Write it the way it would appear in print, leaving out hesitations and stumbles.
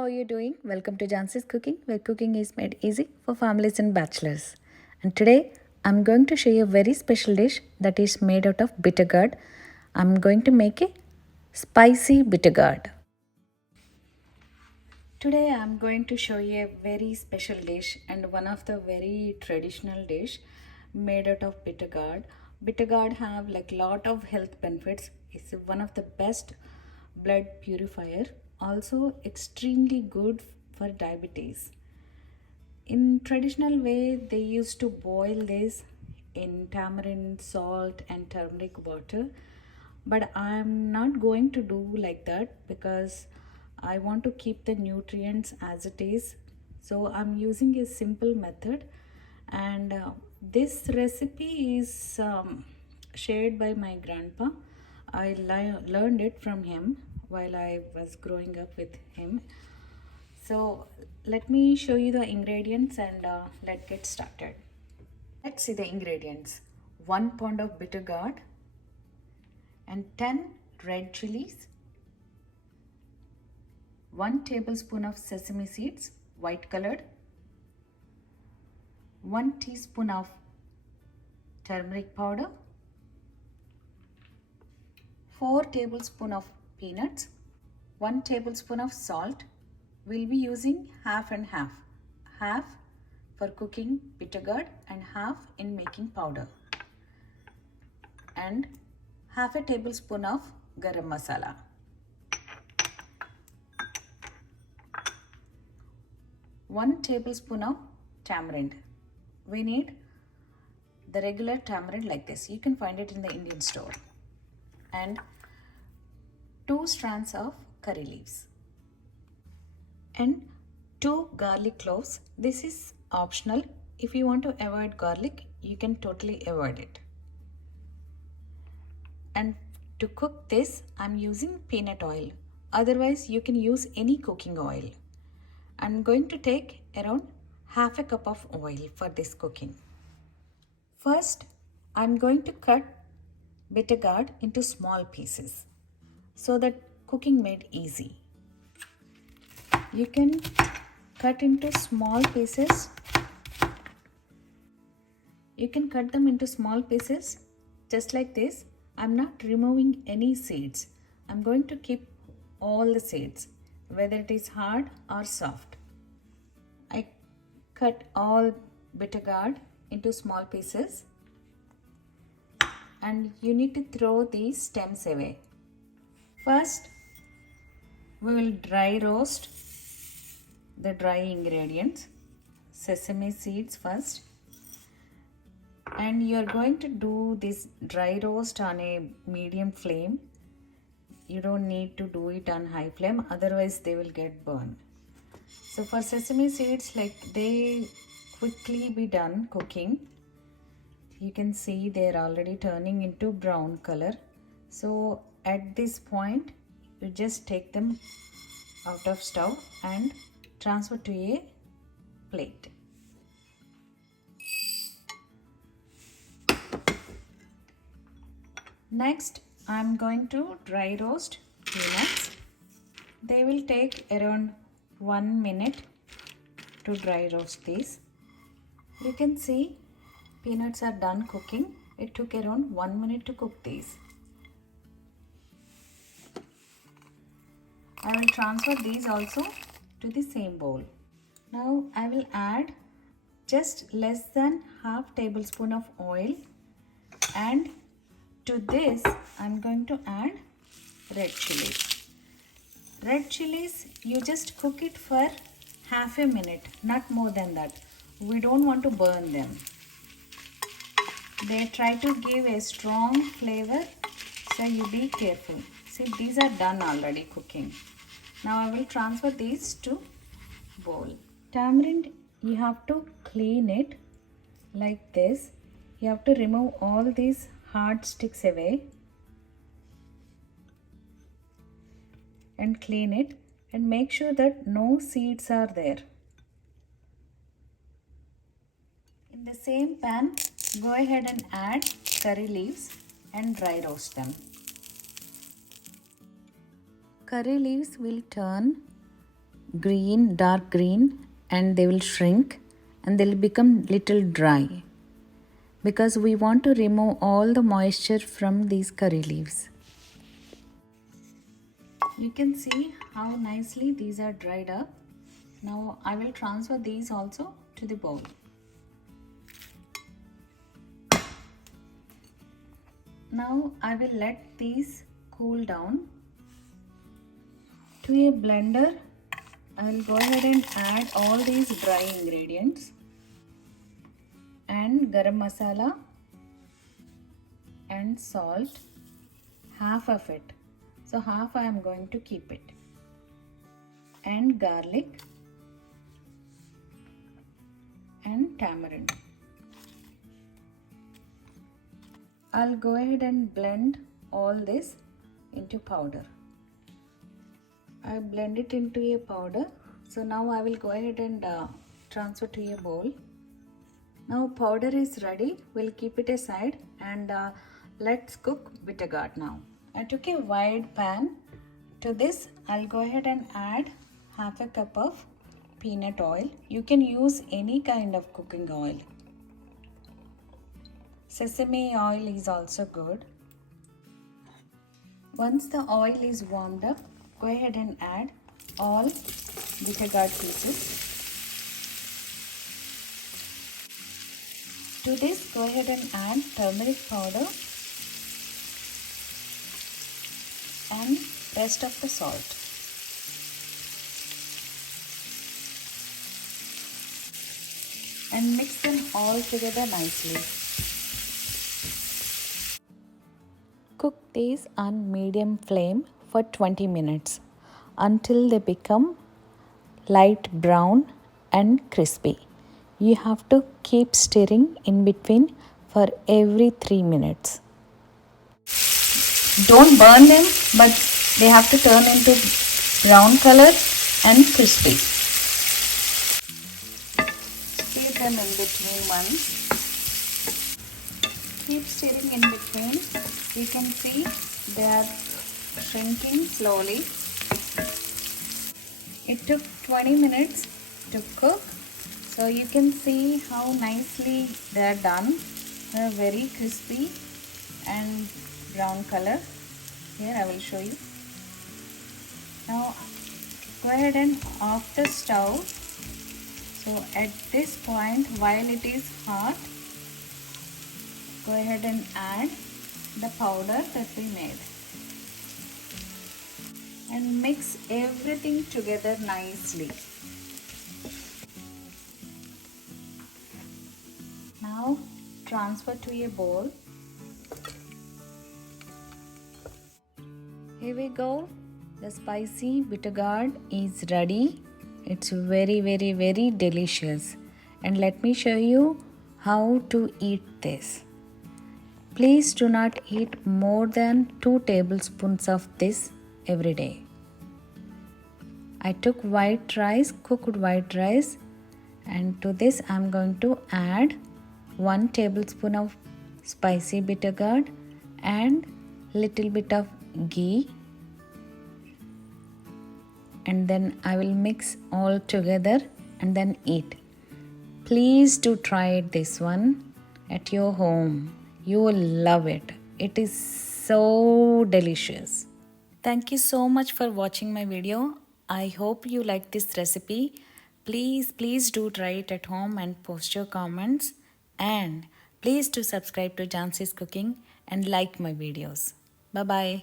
how are you doing? Welcome to Jhansi'S Cooking, where cooking is made easy for families and bachelors. And today I'm going to show you a very special dish that is made out of bittergaurd. I'm going to make a spicy bittergaurd. Today I'm going to show you a very special dish and one of the very traditional dish made out of bittergaurd. Bittergaurd have like lot of health benefits. It's one of the best blood purifier, also extremely good for diabetes. In traditional way they used to boil this in tamarind, salt and turmeric water, but I'm not going to do like that because I want to keep the nutrients as it is. So I'm using a simple method, and this recipe is shared by my grandpa. I learned it from him while I was growing up with him. So let me show you the ingredients and let's get started. Let's see the ingredients. 1 pound of bitter gourd and 10 red chilies, 1 tablespoon of sesame seeds, white colored, 1 teaspoon of turmeric powder, 4 tablespoons of peanuts, 1 tablespoon of salt. We'll be using half and half. Half for cooking bitter gourd and half in making powder. And half a tablespoon of garam masala. One tablespoon of tamarind. We need the regular tamarind like this. You can find it in the Indian store. And 2 strands of curry leaves. And 2 garlic cloves. This is optional. If you want to avoid garlic, you can totally avoid it. And to cook this, I'm using peanut oil. Otherwise, you can use any cooking oil. I'm going to take around half a cup of oil for this cooking. First, I'm going to cut bitter gourd into small pieces so that cooking made easy. You can cut into small pieces. You can cut them into small pieces just like this. I'm not removing any seeds. I'm going to keep all the seeds, whether it is hard or soft. I cut all bitter gourd into small pieces, and you need to throw these stems away. First, we will dry roast the dry ingredients. Sesame seeds first. And you are going to do this dry roast on a medium flame. You don't need to do it on high flame, otherwise they will get burned. So for sesame seeds, like they quickly be done cooking. You can see they're already turning into brown color. So at this point, you just take them out of stove and transfer to a plate. Next, I'm going to dry roast peanuts. They will take around 1 minute to dry roast these. You can see peanuts are done cooking. It took around 1 minute to cook these. I will transfer these also to the same bowl. Now I will add just less than half tablespoon of oil, and to this I'm going to add red chilies. Red chilies, you just cook it for half a minute, not more than that. We don't want to burn them. They try to give a strong flavor, so you be careful. See, these are done already cooking. Now I will transfer these to bowl. Tamarind, you have to clean it like this. You have to remove all these hard sticks away and clean it, and make sure that no seeds are there. In the same pan, go ahead and add curry leaves and dry roast them. Curry leaves will turn green, dark green, and they will shrink and they'll become little dry because we want to remove all the moisture from these curry leaves. You can see how nicely these are dried up. Now I will transfer these also to the bowl. Now I will let these cool down. To a blender, I will go ahead and add all these dry ingredients and garam masala and salt, half of it. So half I am going to keep it. And garlic and tamarind. I'll go ahead and blend all this into powder. I blend it into a powder. So now I will go ahead and transfer to a bowl. Now powder is ready. We'll keep it aside and let's cook bittergaurd now. I took a wide pan. To this I'll go ahead and add half a cup of peanut oil. You can use any kind of cooking oil. Sesame oil is also good. Once the oil is warmed up, go ahead and add all bittergaurd pieces. To this, go ahead and add turmeric powder and rest of the salt. And mix them all together nicely. Cook these on medium flame for 20 minutes until they become light brown and crispy. You have to keep stirring in between for every 3 minutes. Don't burn them, but they have to turn into brown color and crispy. Stir them in between once. Keep stirring in between. You can see they are shrinking slowly. It took 20 minutes to cook. So you can see how nicely they are done. They are very crispy and brown color. Here I will show you. Now go ahead and off the stove. So at this point, while it is hot, go ahead and add the powder that we made and mix everything together nicely. Now transfer to a bowl. Here we go. The spicy bittergaurd is ready. It's very delicious. And let me show you how to eat this. Please do not eat more than 2 tablespoons of this every day. I took white rice, cooked white rice, and to this I am going to add 1 tablespoon of spicy bittergaurd and little bit of ghee, and then I will mix all together and then eat. Please do try this one at your home. You will love it. It is so delicious. Thank you so much for watching my video. I hope you like this recipe. Please do try it at home and post your comments. And please do subscribe to Jhansi'S Cooking and like my videos. Bye bye.